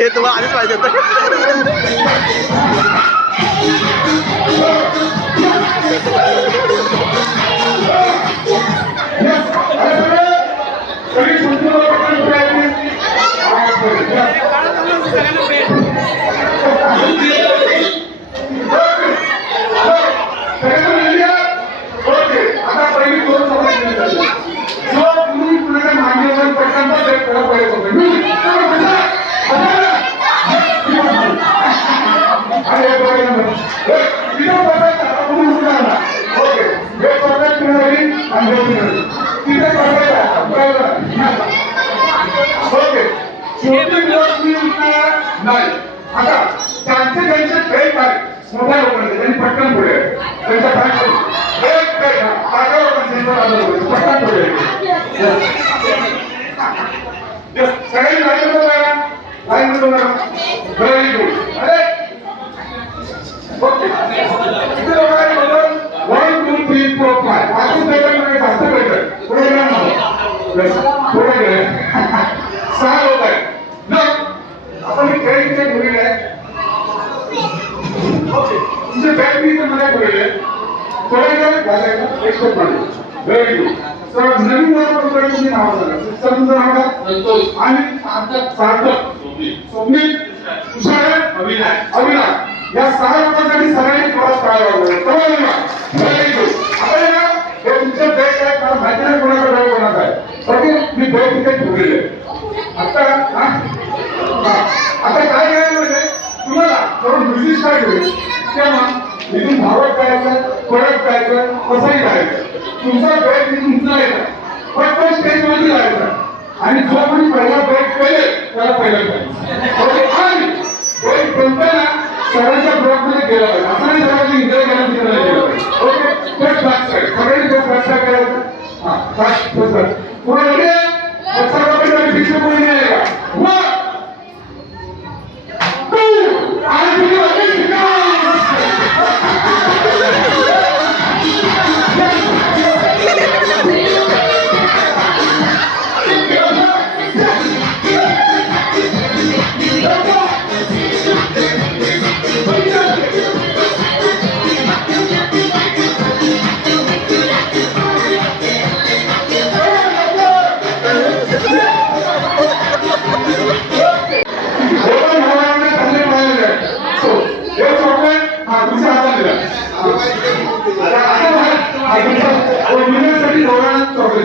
हे तुम्हाला आधीच पाहिजे होतं. E não कुठे गेले सहा लोक आहेत आपण हे खेळ तिथे ठेवलेले आहे. तुमचे बॅग मी तर मला ठेवलेले थोडे काय घालायचं एक्सपर्टमध्ये व्हेरी गुड तर नवीन वर्गाकडे तुम्ही या सहा लोकांसाठी सगळ्यांनी परत काय वागवलं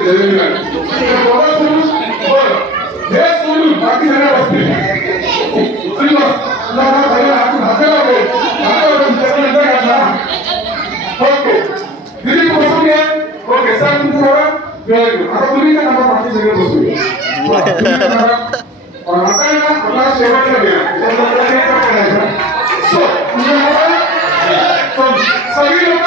नवीन हे सोडून बाकी सगळ्या बसते दुसरी ओके दिदी बसून घ्या ओके सर तुमचं झालं आता तुम्ही का नका बाकी सगळे बसून आता आहे ना आपला शेवटला घ्या सगळी लोक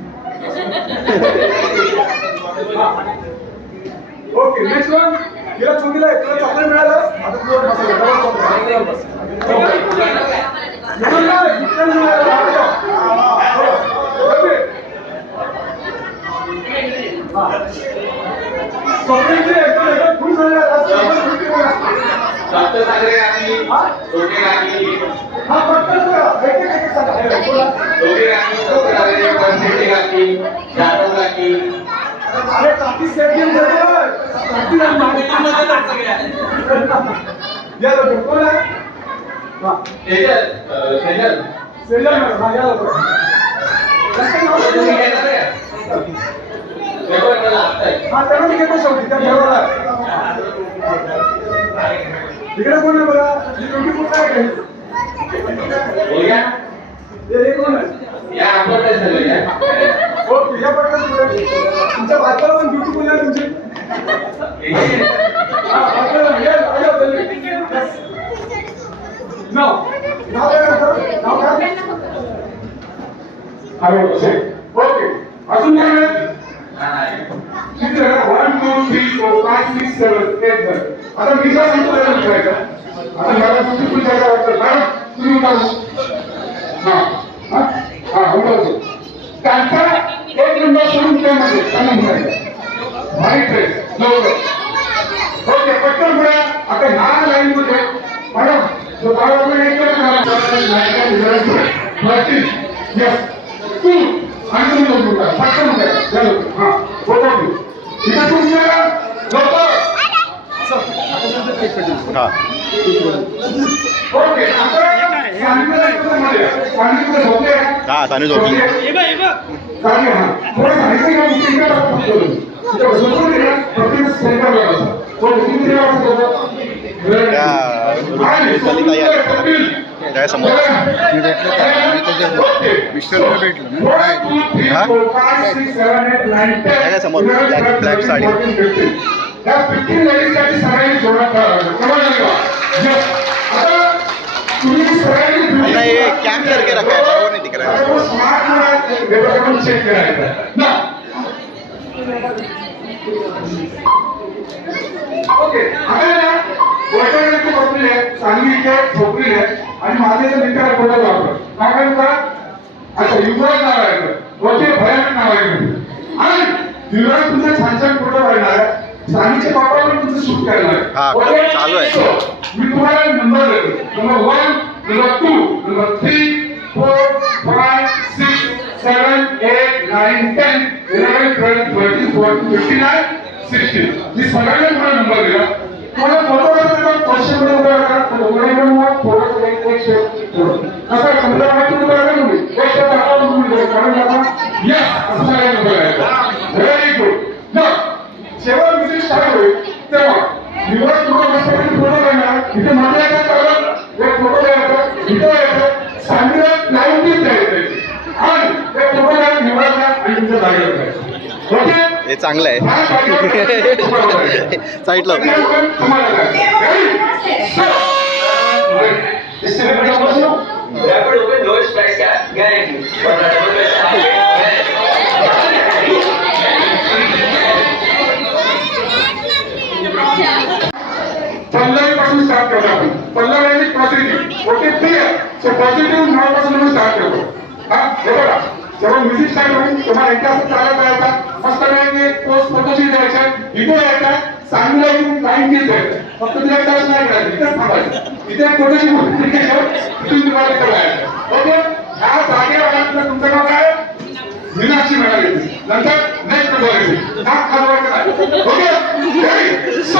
Okay next one तिला चुकीला आहे तुला चॉकलेट मिळालं. आता तुझं हा? पटकन तिकडे झालं. कोण आहे? हा. तेजल तुम्ही आहे? घेतो इकडे कोण आहे बघा? ही. तुमच्या बाजूला पण ड्युटी कोण आहे तुमची? इथे बाजूला. या, या, जल्दी. Yes. नाव. नाव काय आहे? नाव काय? हॅलो ओके अजून काय? One two three four five six seven eight nine. आता मी काय सांगतो त्याला विचारायचं. आता मला तुमची पुढची जागा वाटतं. मॅडम, तुम्ही उठा. हा. हा? हा, उठा, उठा. त्यांचा एक नंबर सोडून त्यामध्ये त्यांना म्हणायचं. White dress. बरोबर. ओके पटकन पुढे आता ह्या लाईन मध्ये मॅडम जो बाळ आपण एक यस तू आणि तुम्ही दोन मिनिटं. पटकन पुढे. या लवकर. हा बोला तुम्ही. इथे तुम्ही या. लवकर. हा ओके आता सांगितलं मध्ये सांगितलं झोपले हा, सानू झोपली. चालेल हा थोडं सांगितलं का तुमच्या इकडे आपण बोलू. इथे झोपून गेला, प्रत्येक सेंटरला बसा. हो, तुम्ही किती वाजता झोपता? त्या आणि ललिताई आल्या. कपिल. त्या समोर. मी भेटलो मिस्टरला भेटलो. हा? काय समोर? Black- black sari. त्या फिफ्टीन लेडीजसाठी सगळ्यांनी जोरात का? आता तुम्ही सगळ्यांनी कॅम्प करके रखा है नाही दिख रहा है. ना. ओके आता ना चांगली इथे झोपलेली आहे आणि माझे जे मित्र फोटो लावतो काय काय का अच्छा युवराज नाव आहे. ओके भयानक नाव आहे. आणि युवराज तुमचे छान छान फोटो काढणार आहे सानीचे पापा पण तुमचं शूट करणार? चालू आहे. मी तुम्हाला नंबर देतो. Number one number two number three four five six seven eight nine ten eleven twelve thirteen fourteen fifty nine sixty मी सगळ्यांना तुम्हाला नंबर दिला. तुम्हाला फोटो करायचा क्वेश्चनमध्ये उभा करा फोटो मग थोडंसं एक एक मिनिट उभं राहा तुम्ही. एक कारण आता यस असं सगळ्यांना उभं राहायचं. व्हेरी गुड मग स्टार्ट होईल तेव्हा फोटो घेणार. इथे माझ्या एका चालत एक फोटो घ्यायचा इथं यायचं. सांगितलं लाईन तीच द्यायचं आणि ते फोटो घ्या निवडायचा आणि तुमच्या जागेवर जायचं. ओके? हे चांगलं आहे. साईडला. तुम्हाला पल्लवी पासून स्टार्ट करतो आपण पल्लवी आणि positive okay clear so positive नावापासून आपण स्टार्ट करतो. हा बरोबर जेव्हा म्युझिक स्टार्ट होईल तुम्हाला एकदा असं चालत राहायचा. मस्त वेळेने पोस्ट फोटोशी द्यायचा इथे यायचा. चांगलं येऊन लाईन घेत द्यायचं फक्त तुला टच नाही करायचं. इथेच थांबायचं. इथे फोटोशी हो? तिथून तुम्हाला इथे राहायचं ओके ह्या जागेवर तुमचं नाव काय? मीनाक्षी मिळाली नंतर नेक्स्ट बघायची हा खालवायचं ओके सो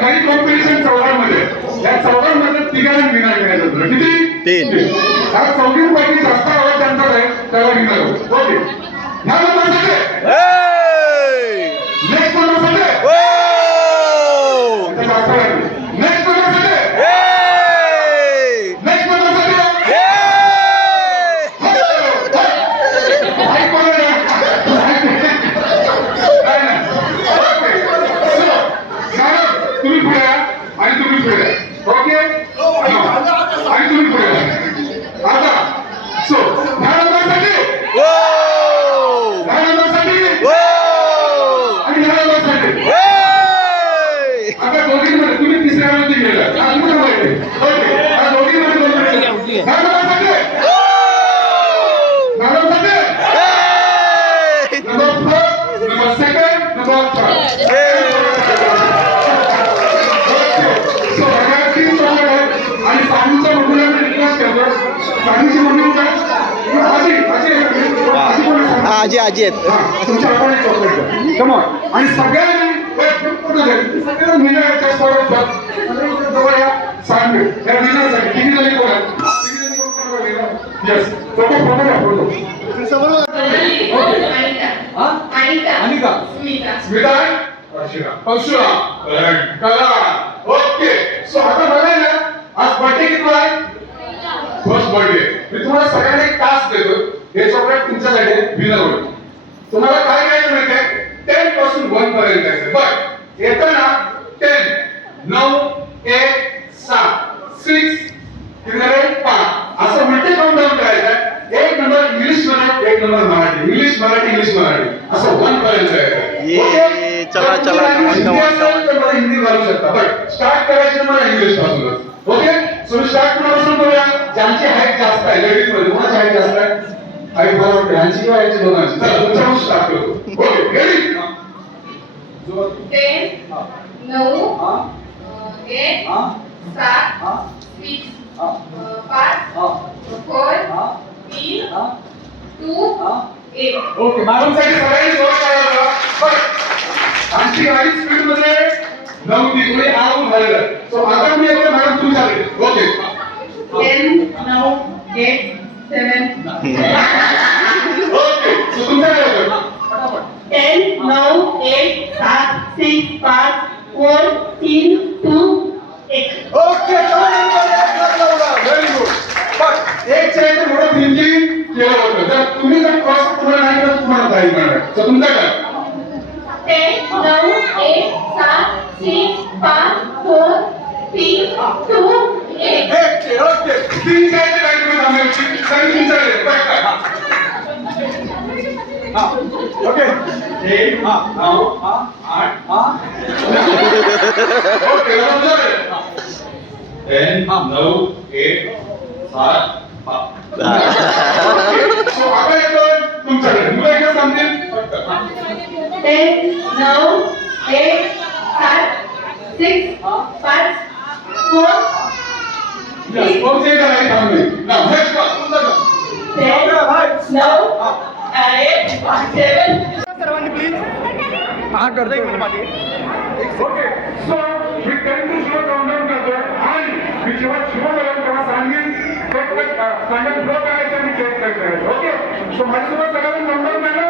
खरी कॉम्पिटिशन चौघांमध्ये. या चौघांमध्ये तिघांना विनर करायचं होतं. किती? तीन. या चौघींपैकी जास्त आवाज त्यांचा आहे त्याला विनर ओके. ह्या नंबरसाठी नेक्स्ट नंबरसाठी नेक्स्ट नंबरसाठी नेक्स्ट नंबरसाठी हाय कोण आहे? काय नाही. ओके. So, मॅडम, तुम्ही पुढे या आणि तुम्ही पुढे या. ओके आणि तुम्ही पुढे या. आता सो ह्या नंबरसाठी ह्या नंबरसाठी आणि ह्या नंबरसाठी आता दोघींमध्ये तुम्ही तिसऱ्या मध्ये गेला आता कुठे माहिती ओके आता दोघींमध्ये दोन मिनिटं. ह्या नंबरसाठी नंबरसाठी number first number second number third so ह्या तीन नंबर आहेत आणि साऊंडच्या मम्मीला मी रिक्वेस्ट करतो साऊंडची मम्मी काय आजी आजी आजी कोण आहे? हा आजी आजी आहेत हा, तुमच्या आपण एक चॉकलेट कमॉन आणि सगळ्यांनी एक group photo घ्या. सगळ्यांना विनरच्या स्पॉटवर जा. सगळ्यांना जवळ या सांग या विनरसाठी किती जणी कोण आहेत किती जणी कोण कोण विनर येस फोटो फोटो घ्या photo Anika Smita. Arshira Parshuram Kala. Okay. So आता बघा ना आज बर्थडे किती आहे? फर्स्ट बर्थडे मी तुम्हाला सगळ्यांना एक टास्क देतो. हे चॉकलेट तुमच्यासाठी विनर होईल. तुम्हाला काय काय माहिती आहे. टेन पासून वन पर्यंत बट येताना टेन नऊ एक सात सिक्स किती झाले पाच असं मल्टी काउंट डाऊन करायचं एक नंबर इंग्लिश म्हणा एक number Marathi English Marathi English Marathi असं वन पर्यंत आहे ये, Okay? चला, जर चला, तुम्हाला come on, Hindi come on, असेल तर मला हिंदी घालू शकता बट स्टार्ट करायचं मला इंग्लिश पासूनच ओके सो स्टार्ट कुणापासून करूया ज्यांची हाईट जास्त आहे लेडीजमध्ये कोणाची हाईट जास्त आहे हाईट बरोबर वाटते ह्यांची किंवा ह्यांची दोघांची चला तुमच्यापासून स्टार्ट करतो ओके रेडी टेन नऊ अं, एक सात सिक्स पाच फोर तीन टू एक. ओके मालूमसाठी सगळ्यांनी जोर करायला बट आमची गाडी स्पीडमध्ये नव्हती थोडी आराम झालेला सो आता मी एकदा मॅडम तुमच्याकडे ओके. टेन नऊ एक सेवन ओके. सो तुमच्याकडे होतं. टेन नऊ एक सात सिक्स पाच फोर तीन ओके व्हेरी गुड पण एक च्या थोडं थिंकिंग केलं होतं. जर तुम्ही जर क्रॉस पूर्ण नाही तर तुम्हाला काही मिळणार. सो तुमच्याकडे टेन नऊ एक सात सिक्स पाच फोर तीन टू एक ओके ओके. तीन चारच्या लाईन मध्ये थांबले होती. तरी तुमच्याकडे बरं का? हा. ओके. एक हा. नऊ हा. आठ हा. ओके आता तुमच्याकडे हा. टेन नऊ एक सात पाच सो आता येतो तुमच्याकडे मुलं एकदा सांगतील फक्त टेन नऊ एक सात सिक्स पाच फोर Yes, कोणते एका लाईन थांबले ना नेक्स्ट तुमच्याकडे टेन नऊ एक सेवन ओके सो मी ten two zero count down करतो आणि मी जेव्हा शिवण येईल तेव्हा सांगेल संडे कट ओके सो माझ्यासोबत सगळ्यांना नंबर मिळाला